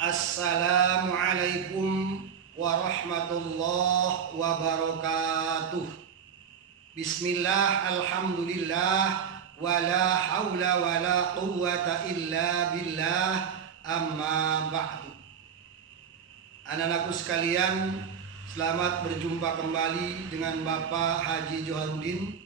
Assalamualaikum warahmatullahi wabarakatuh. Bismillah, alhamdulillah, wala haula wala quwwata illa billah, amma ba'du. Anak-anakku sekalian, selamat berjumpa kembali dengan Bapak Haji Joharudin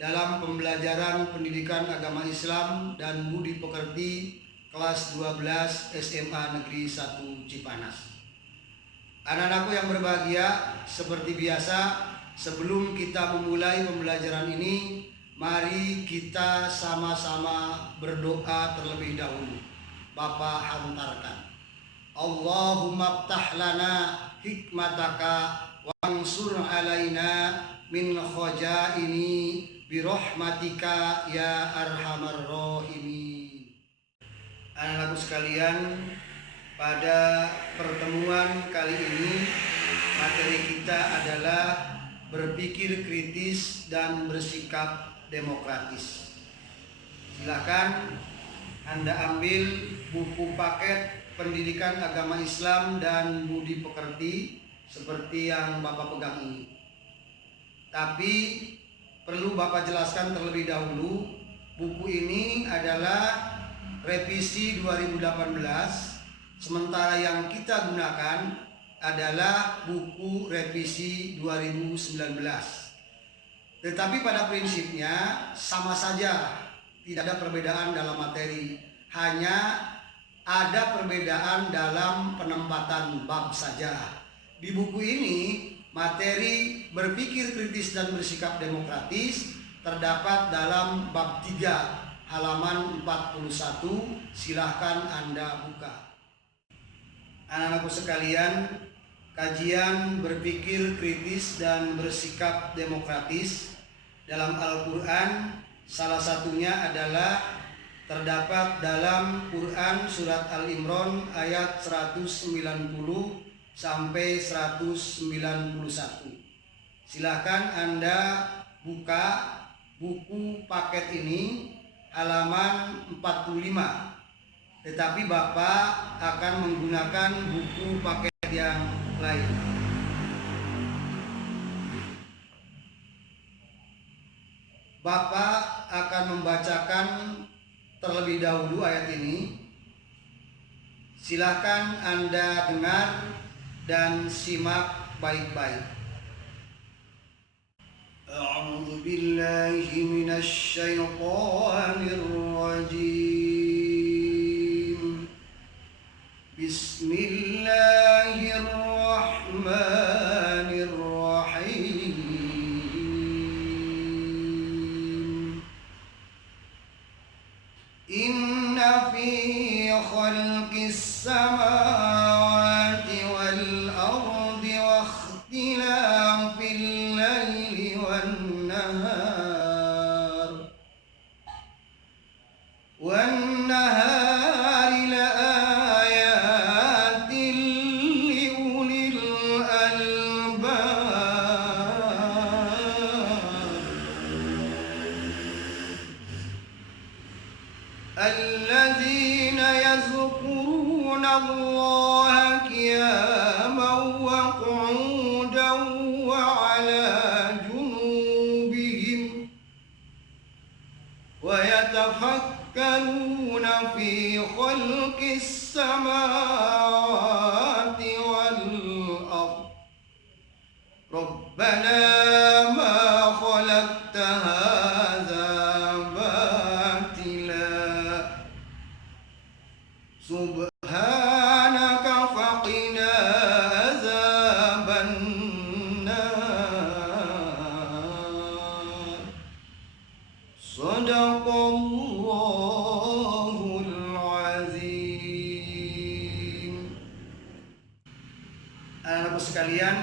dalam pembelajaran pendidikan agama Islam dan budi pekerti kelas 12 SMA Negeri 1 Cipanas. Anak-anakku yang berbahagia, seperti biasa, sebelum kita memulai pembelajaran ini, mari kita sama-sama berdoa terlebih dahulu. Bapak hantarkan. Allahumma ftah lana hikmataka wansur alaina min khajaini birahmatika ya arhamar rahimin. Anak-anakku sekalian, pada pertemuan kali ini materi kita adalah berpikir kritis dan bersikap demokratis. Silakan Anda ambil buku paket pendidikan agama Islam dan budi pekerti seperti yang Bapak pegang ini. Tapi perlu Bapak jelaskan terlebih dahulu, buku ini adalah revisi 2018, sementara yang kita gunakan adalah buku revisi 2019. Tetapi pada prinsipnya sama saja, tidak ada perbedaan dalam materi, hanya ada perbedaan dalam penempatan bab saja. Di buku ini, materi berpikir kritis dan bersikap demokratis terdapat dalam bab 3, halaman 41, silahkan Anda buka. Anak-anakku sekalian, kajian berpikir kritis dan bersikap demokratis dalam Al-Quran salah satunya adalah terdapat dalam Quran surat Al-Imran ayat 190 sampai 191. Silahkan Anda buka buku paket ini halaman 45, tetapi Bapak akan menggunakan buku paket yang lain. Bapak akan membacakan terlebih dahulu ayat ini. Silahkan Anda dengar dan simak baik-baik. أعوذ بالله من الشيطان الرجيم بسم الله الرحمن الرحيم إن في خلق السماوات والأرض واختلاف الليل والنهار لآيات لأولي الألباب الذين يذكرون الله قياما وقعودا وعلى جنوبهم ويتفكرون في خلق السماوات والأرض ربنا ما خلقت هذا باطلا سبحانك فقنا عذاب النار صدق Allahul Azim. Anak-anakku sekalian,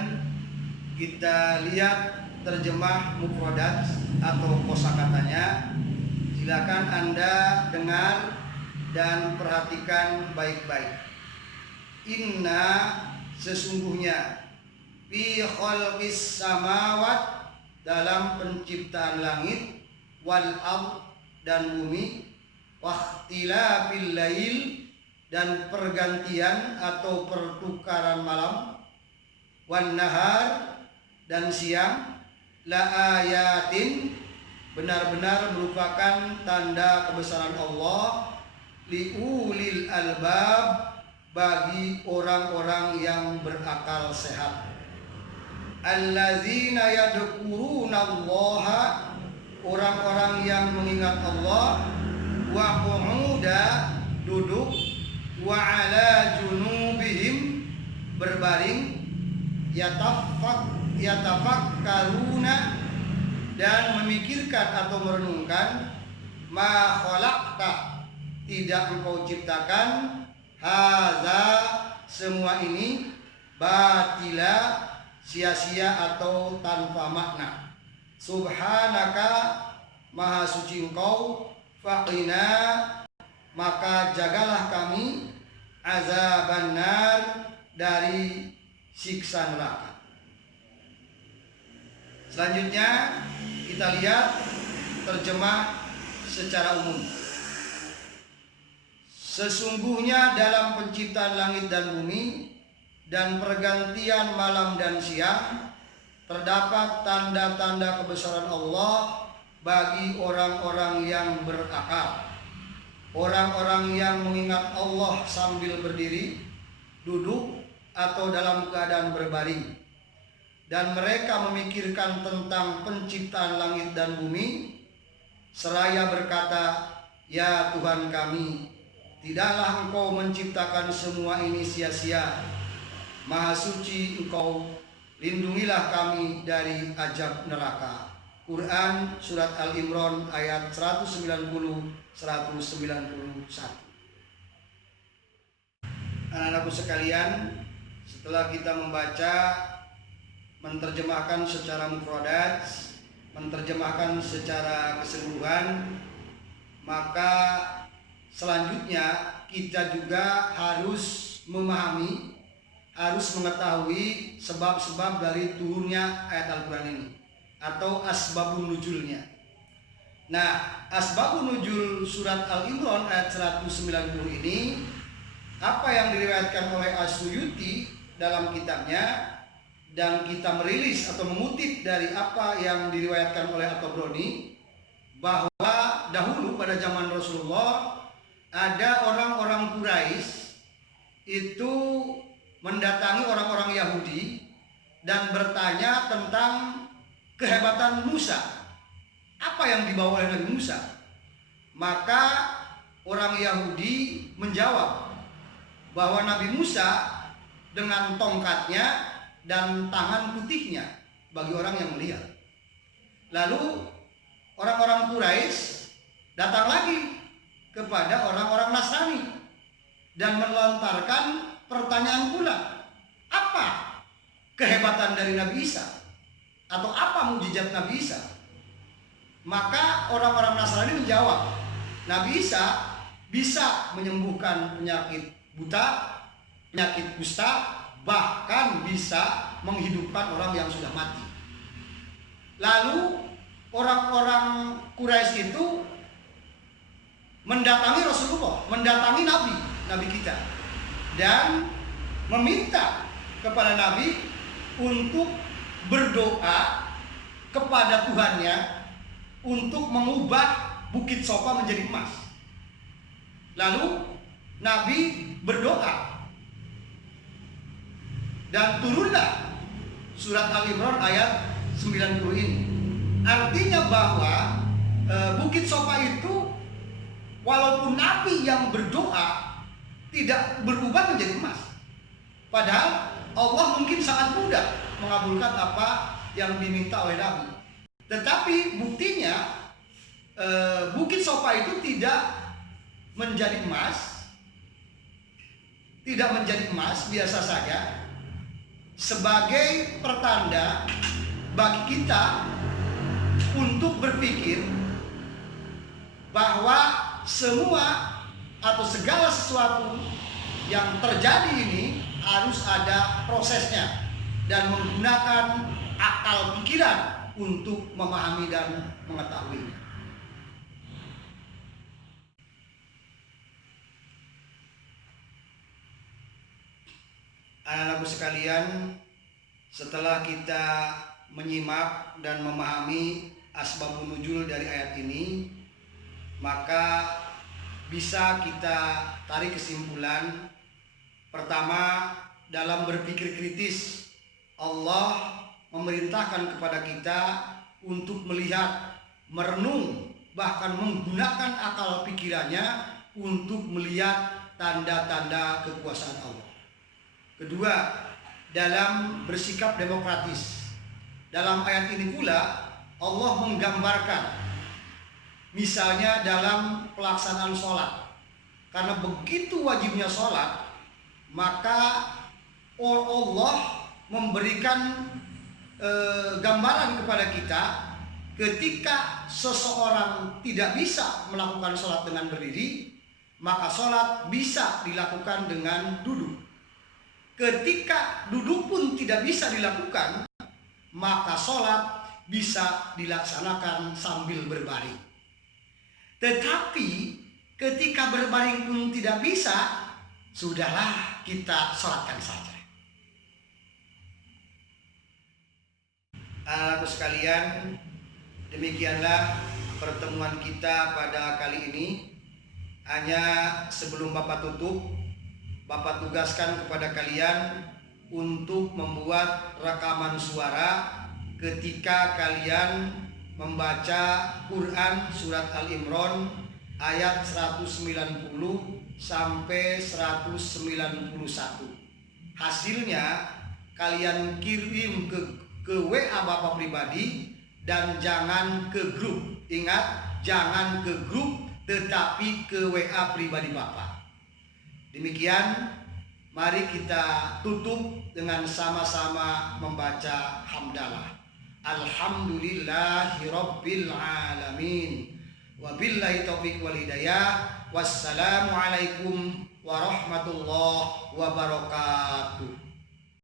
kita lihat terjemah mufradat atau kosakatanya. Silakan Anda dengar dan perhatikan baik-baik. Inna, sesungguhnya, fi khalqis samawat, dalam penciptaan langit, wal ard, dan bumi, waqtilafil lail, dan pergantian atau pertukaran malam, wan nahar dan siang, la ayatin benar-benar merupakan tanda kebesaran Allah, liulil albab bagi orang-orang yang berakal sehat. Allazina yadhkurunallaha, orang-orang yang mengingat Allah, wa qu'uda duduk, wa ala junubihim berbaring, yatafakkaruna dan memikirkan atau merenungkan, ma khalaqta tidak engkau ciptakan, haza semua ini, batila sia-sia atau tanpa makna, subhanaka maha suci engkau, faqina maka jagalah kami, azabannar dari siksa neraka. Selanjutnya kita lihat terjemah secara umum. Sesungguhnya dalam penciptaan langit dan bumi dan pergantian malam dan siang terdapat tanda-tanda kebesaran Allah bagi orang-orang yang berakal. Orang-orang yang mengingat Allah sambil berdiri, duduk, atau dalam keadaan berbaring. Dan mereka memikirkan tentang penciptaan langit dan bumi, seraya berkata, ya Tuhan kami, tidaklah engkau menciptakan semua ini sia-sia. Maha suci engkau, lindungilah kami dari azab neraka. Quran Surat Al-Imran ayat 190-191. Anak-anakku sekalian, setelah kita membaca, menerjemahkan secara mufradat, menerjemahkan secara keseluruhan, maka selanjutnya kita juga harus memahami, harus mengetahui sebab-sebab dari turunnya ayat Al-Quran ini, atau asbabun nuzulnya. Nah, asbabun nuzul surat Al-Imran ayat 190 ini, apa yang diriwayatkan oleh As-Suyuti dalam kitabnya, dan kita merilis atau mengutip dari apa yang diriwayatkan oleh At-Tabrani, bahwa dahulu pada zaman Rasulullah ada orang-orang Quraisy itu mendatangi orang-orang Yahudi dan bertanya tentang kehebatan Musa. Apa yang dibawa oleh Nabi Musa? Maka orang Yahudi menjawab bahwa Nabi Musa dengan tongkatnya dan tangan putihnya bagi orang yang melihat. Lalu orang-orang Quraisy datang lagi kepada orang-orang Nasrani dan melontarkan pertanyaan pula, apa kehebatan dari Nabi Isa? Atau apa mukjizat Nabi Isa? Maka orang-orang Nasrani menjawab, Nabi Isa bisa menyembuhkan penyakit buta, penyakit kusta, bahkan bisa menghidupkan orang yang sudah mati. Lalu orang-orang Quraisy itu mendatangi Rasulullah, mendatangi Nabi kita, dan meminta kepada Nabi untuk berdoa kepada Tuhannya untuk mengubah Bukit Sofa menjadi emas. Lalu Nabi berdoa dan turunlah surat Al-Imran ayat 90 ini. Artinya bahwa Bukit Sofa itu walaupun Nabi yang berdoa tidak berubah menjadi emas. Padahal Allah mungkin sangat mudah mengabulkan apa yang diminta oleh Nabi. Tetapi buktinya Bukit Sofa itu tidak menjadi emas, tidak menjadi emas, biasa saja, sebagai pertanda bagi kita untuk berpikir bahwa semua atau segala sesuatu yang terjadi ini harus ada prosesnya dan menggunakan akal pikiran untuk memahami dan mengetahui. Anak-anakku sekalian, setelah kita menyimak dan memahami asbabun nuzul dari ayat ini, maka bisa kita tarik kesimpulan. Pertama, dalam berpikir kritis, Allah memerintahkan kepada kita untuk melihat, merenung, bahkan menggunakan akal pikirannya untuk melihat tanda-tanda kekuasaan Allah. Kedua, dalam bersikap demokratis. Dalam ayat ini pula Allah menggambarkan, misalnya dalam pelaksanaan sholat. Karena begitu wajibnya sholat, maka Allah memberikan gambaran kepada kita ketika seseorang tidak bisa melakukan sholat dengan berdiri, maka sholat bisa dilakukan dengan duduk. Ketika duduk pun tidak bisa dilakukan, maka sholat bisa dilaksanakan sambil berbaring. Tetapi ketika berbaring pun tidak bisa, sudahlah kita sholatkan saja. Anak-anakku sekalian, demikianlah pertemuan kita pada kali ini. Hanya sebelum Bapak tutup, Bapak tugaskan kepada kalian untuk membuat rekaman suara ketika kalian membaca Quran surat Al-Imran ayat 190 sampai 191. Hasilnya kalian kirim ke WA Bapak pribadi dan jangan ke grup. Ingat, jangan ke grup tetapi ke WA pribadi Bapak. Demikian, mari kita tutup dengan sama-sama membaca hamdalah. Alhamdulillahirabbil alamin. Wabillahi taufiq wal hidayah. Wassalamualaikum warahmatullahi wabarakatuh.